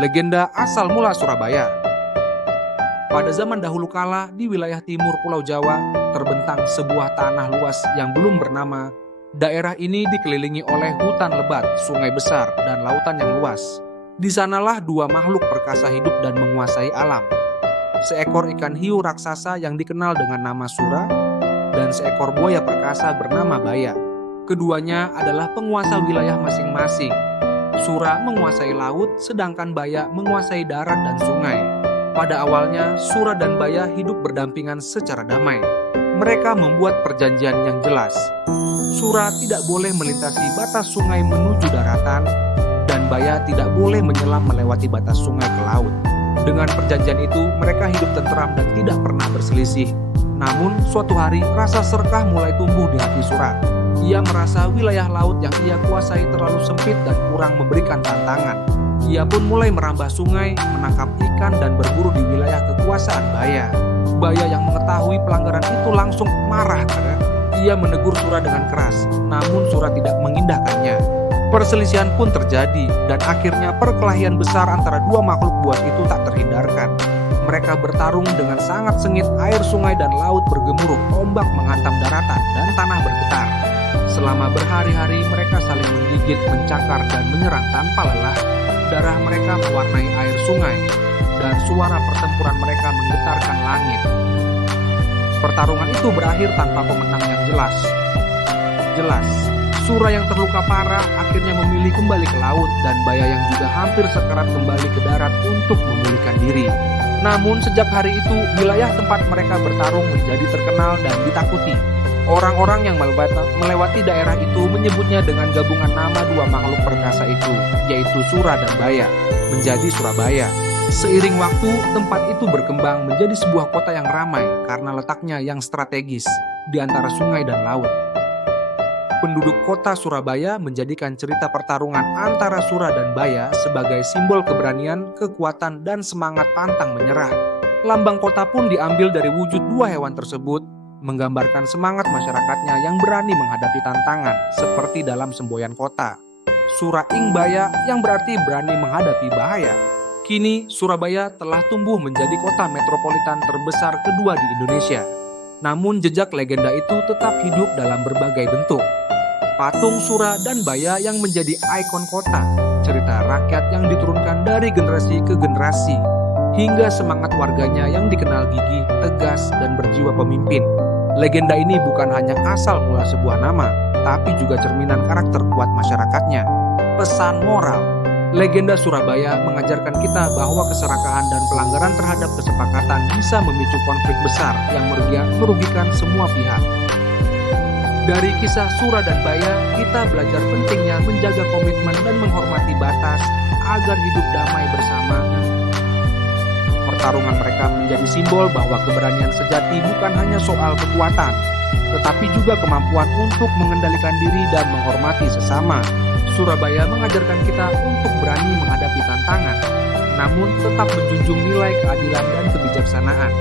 legenda asal mula Surabaya. Pada zaman dahulu kala, di wilayah timur Pulau Jawa, terbentang sebuah tanah luas yang belum bernama. Daerah ini dikelilingi oleh hutan lebat, sungai besar, dan lautan yang luas. Di sanalah dua makhluk perkasa hidup dan menguasai alam. Seekor ikan hiu raksasa yang dikenal dengan nama Sura, dan seekor buaya perkasa bernama Baya. Keduanya adalah penguasa wilayah masing-masing. Sura menguasai laut, sedangkan Baya menguasai darat dan sungai. Pada awalnya, Sura dan Baya hidup berdampingan secara damai. Mereka membuat perjanjian yang jelas. Sura tidak boleh melintasi batas sungai menuju daratan, dan Baya tidak boleh menyelam melewati batas sungai ke laut. Dengan perjanjian itu, mereka hidup tentram dan tidak pernah berselisih. Namun, suatu hari rasa serakah mulai tumbuh di hati Sura. Ia merasa wilayah laut yang ia kuasai terlalu sempit dan kurang memberikan tantangan. Ia pun mulai merambah sungai, menangkap ikan, dan berburu di wilayah kekuasaan Baya. Baya yang mengetahui pelanggaran itu langsung marah karena ia menegur Sura dengan keras, namun Sura tidak mengindahkannya. Perselisihan pun terjadi, dan akhirnya perkelahian besar antara dua makhluk buas itu tak terhindarkan. Mereka bertarung dengan sangat sengit, air sungai dan laut bergemuruh, ombak menghantam daratan, dan tanah bergetar. Selama berhari-hari mereka saling menggigit, mencakar, dan menyerang tanpa lelah. Darah mereka mewarnai air sungai, dan suara pertempuran mereka menggetarkan langit. Pertarungan itu berakhir tanpa pemenang yang jelas. Sura yang terluka parah akhirnya memilih kembali ke laut, dan Baya yang juga hampir sekarat kembali ke darat untuk memulihkan diri. Namun sejak hari itu, wilayah tempat mereka bertarung menjadi terkenal dan ditakuti. Orang-orang yang melewati daerah itu menyebutnya dengan gabungan nama dua makhluk perkasa itu, yaitu Sura dan Baya, menjadi Surabaya. Seiring waktu, tempat itu berkembang menjadi sebuah kota yang ramai karena letaknya yang strategis di antara sungai dan laut. Penduduk kota Surabaya menjadikan cerita pertarungan antara Sura dan Baya sebagai simbol keberanian, kekuatan, dan semangat pantang menyerah. Lambang kota pun diambil dari wujud dua hewan tersebut, menggambarkan semangat masyarakatnya yang berani menghadapi tantangan, seperti dalam semboyan kota. Sura ing Baya yang berarti berani menghadapi bahaya. Kini Surabaya telah tumbuh menjadi kota metropolitan terbesar kedua di Indonesia. Namun jejak legenda itu tetap hidup dalam berbagai bentuk. Patung Sura dan Baya yang menjadi ikon kota, cerita rakyat yang diturunkan dari generasi ke generasi, hingga semangat warganya yang dikenal gigih, tegas, dan berjiwa pemimpin. Legenda ini bukan hanya asal mula sebuah nama, tapi juga cerminan karakter kuat masyarakatnya. Pesan moral, legenda Surabaya mengajarkan kita bahwa keserakahan dan pelanggaran terhadap kesepakatan bisa memicu konflik besar yang merugikan semua pihak. Dari kisah Sura dan Baya, kita belajar pentingnya menjaga komitmen dan menghormati batas agar hidup damai bersama. Pertarungan mereka menjadi simbol bahwa keberanian sejati bukan hanya soal kekuatan, tetapi juga kemampuan untuk mengendalikan diri dan menghormati sesama. Surabaya mengajarkan kita untuk berani menghadapi tantangan, namun tetap menjunjung nilai keadilan dan kebijaksanaan.